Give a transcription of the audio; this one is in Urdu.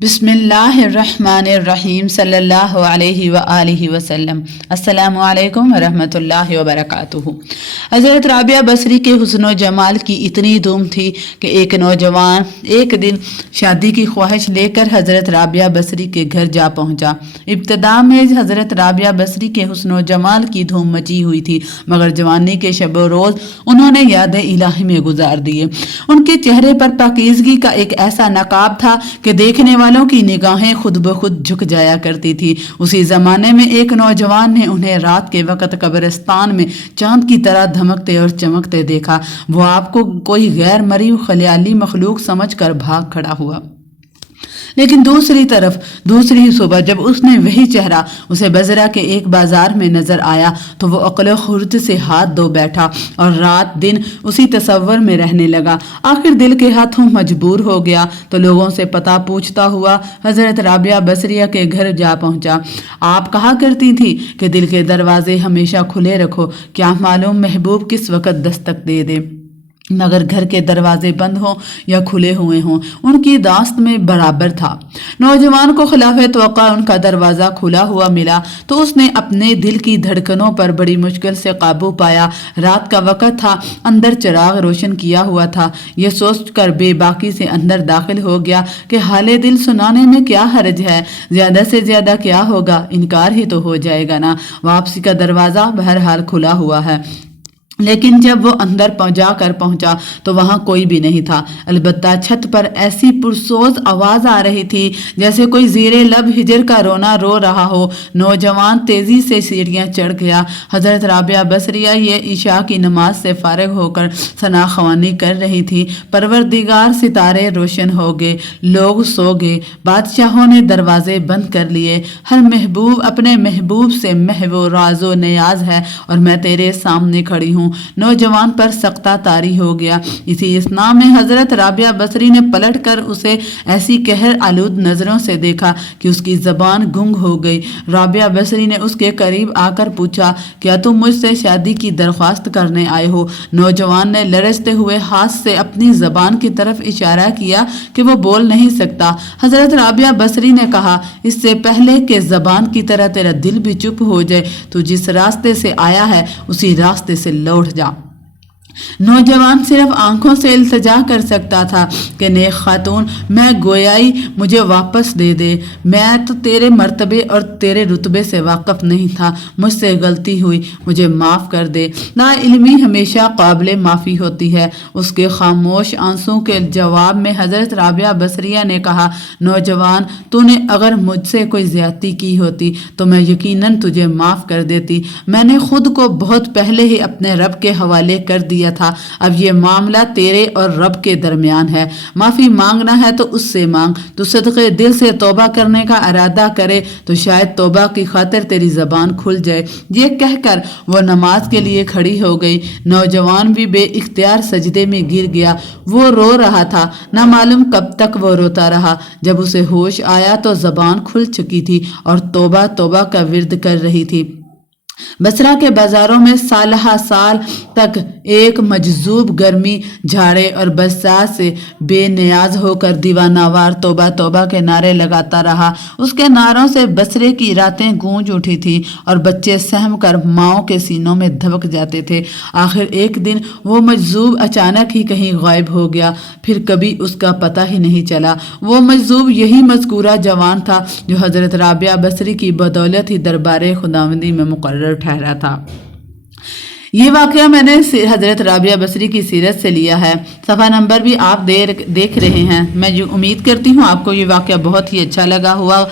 بسم اللہ الرحمن الرحیم صلی اللہ علیہ وآلہ وسلم۔ السلام علیکم ورحمۃ اللہ وبرکاتہ۔ حضرت رابعہ بصری کے حسن و جمال کی اتنی دھوم تھی کہ ایک نوجوان ایک دن شادی کی خواہش لے کر حضرت رابعہ بصری کے گھر جا پہنچا۔ ابتدا میں حضرت رابعہ بصری کے حسن و جمال کی دھوم مچی ہوئی تھی، مگر جوانی کے شب و روز انہوں نے یاد الہی میں گزار دیے۔ ان کے چہرے پر پاکیزگی کا ایک ایسا نقاب تھا کہ دیکھنے والوں کی نگاہیں خود بخود جھک جایا کرتی تھی۔ اسی زمانے میں ایک نوجوان نے انہیں رات کے وقت قبرستان میں چاند کی طرح دھمکتے اور چمکتے دیکھا۔ وہ آپ کو کوئی غیر مرئی خیالی مخلوق سمجھ کر بھاگ کھڑا ہوا، لیکن دوسری ہی صبح جب اس نے وہی چہرہ اسے بصرہ کے ایک بازار میں نظر آیا تو وہ عقل و خرد سے ہاتھ دھو بیٹھا اور رات دن اسی تصور میں رہنے لگا۔ آخر دل کے ہاتھوں مجبور ہو گیا تو لوگوں سے پتہ پوچھتا ہوا حضرت رابعہ بصریہ کے گھر جا پہنچا۔ آپ کہا کرتی تھی کہ دل کے دروازے ہمیشہ کھلے رکھو، کیا معلوم محبوب کس وقت دستک دے دے، مگر گھر کے دروازے بند ہوں یا کھلے ہوئے ہوں، ان کی داست میں برابر تھا۔ نوجوان کو خلاف توقع ان کا دروازہ کھلا ہوا ملا تو اس نے اپنے دل کی دھڑکنوں پر بڑی مشکل سے قابو پایا۔ رات کا وقت تھا، اندر چراغ روشن کیا ہوا تھا۔ یہ سوچ کر بے باکی سے اندر داخل ہو گیا کہ حال دل سنانے میں کیا حرج ہے، زیادہ سے زیادہ کیا ہوگا، انکار ہی تو ہو جائے گا نا۔ واپسی کا دروازہ بہرحال کھلا ہوا ہے، لیکن جب وہ اندر جا کر پہنچا تو وہاں کوئی بھی نہیں تھا، البتہ چھت پر ایسی پرسوز آواز آ رہی تھی جیسے کوئی زیر لب ہجر کا رونا رو رہا ہو۔ نوجوان تیزی سے سیڑھیاں چڑھ گیا۔ حضرت رابعہ بصریہ یہ عشاء کی نماز سے فارغ ہو کر ثنا خوانی کر رہی تھی۔ پروردگار، ستارے روشن ہو گئے، لوگ سو گئے، بادشاہوں نے دروازے بند کر لیے۔ ہر محبوب اپنے محبوب سے محو راز و نیاز ہے اور میں تیرے سامنے کھڑی ہوں۔ نوجوان پر سختہ طاری ہو گیا۔ اسی اثنا میں حضرت رابعہ بصری نے پلٹ کر اسے ایسی قہر آلود نظروں سے دیکھا کہ اس کی زبان گنگ ہو گئی۔ رابعہ بصری نے اس کے قریب آ کر پوچھا، کیا تم مجھ سے شادی کی درخواست کرنے آئے ہو؟ نوجوان نے لرزتے ہوئے ہاتھ سے اپنی زبان کی طرف اشارہ کیا کہ وہ بول نہیں سکتا۔ حضرت رابعہ بصری نے کہا، اس سے پہلے کہ زبان کی طرح تیرا دل بھی چپ ہو جائے تو جس راستے سے آیا ہے اسی راستے سے لوٹ جا۔ نوجوان صرف آنکھوں سے التجا کر سکتا تھا کہ نیک خاتون، میں گویائی مجھے واپس دے دے، میں تو تیرے مرتبے اور تیرے رتبے سے واقف نہیں تھا، مجھ سے غلطی ہوئی، مجھے معاف کر دے۔ نا علمی ہمیشہ قابل معافی ہوتی ہے۔ اس کے خاموش آنسوں کے جواب میں حضرت رابعہ بصریہ نے کہا، نوجوان، تو نے اگر مجھ سے کوئی زیادتی کی ہوتی تو میں یقیناً تجھے معاف کر دیتی۔ میں نے خود کو بہت پہلے ہی اپنے رب کے حوالے کر دیا تھا، اب یہ معاملہ تیرے اور رب کے درمیان ہے۔ معافی مانگنا ہے تو اس سے مانگ، تو صدقے دل سے توبہ کرنے کا ارادہ کرے تو شاید توبہ کی خاطر تیری زبان کھل جائے۔ یہ کہہ کر وہ نماز کے لیے کھڑی ہو گئی۔ نوجوان بھی بے اختیار سجدے میں گر گیا۔ وہ رو رہا تھا، نہ معلوم کب تک وہ روتا رہا۔ جب اسے ہوش آیا تو زبان کھل چکی تھی اور توبہ توبہ کا ورد کر رہی تھی۔ بصرہ کے بازاروں میں سالہ سال تک ایک مجذوب گرمی جھاڑے اور برسات سے بے نیاز ہو کر دیوانہ وار توبہ توبہ کے نعرے لگاتا رہا۔ اس کے نعروں سے بصرے کی راتیں گونج اٹھی تھیں اور بچے سہم کر ماؤں کے سینوں میں دھبک جاتے تھے۔ آخر ایک دن وہ مجذوب اچانک ہی کہیں غائب ہو گیا، پھر کبھی اس کا پتہ ہی نہیں چلا۔ وہ مجذوب یہی مذکورہ جوان تھا جو حضرت رابعہ بصری کی بدولت ہی دربار خداوندی میں مقرر ٹھہرا تھا۔ یہ واقعہ میں نے حضرت رابعہ بصری کی سیرت سے لیا ہے۔ صفحہ نمبر بھی آپ دیکھ رہے ہیں۔ میں جو امید کرتی ہوں آپ کو یہ واقعہ بہت ہی اچھا لگا ہوا۔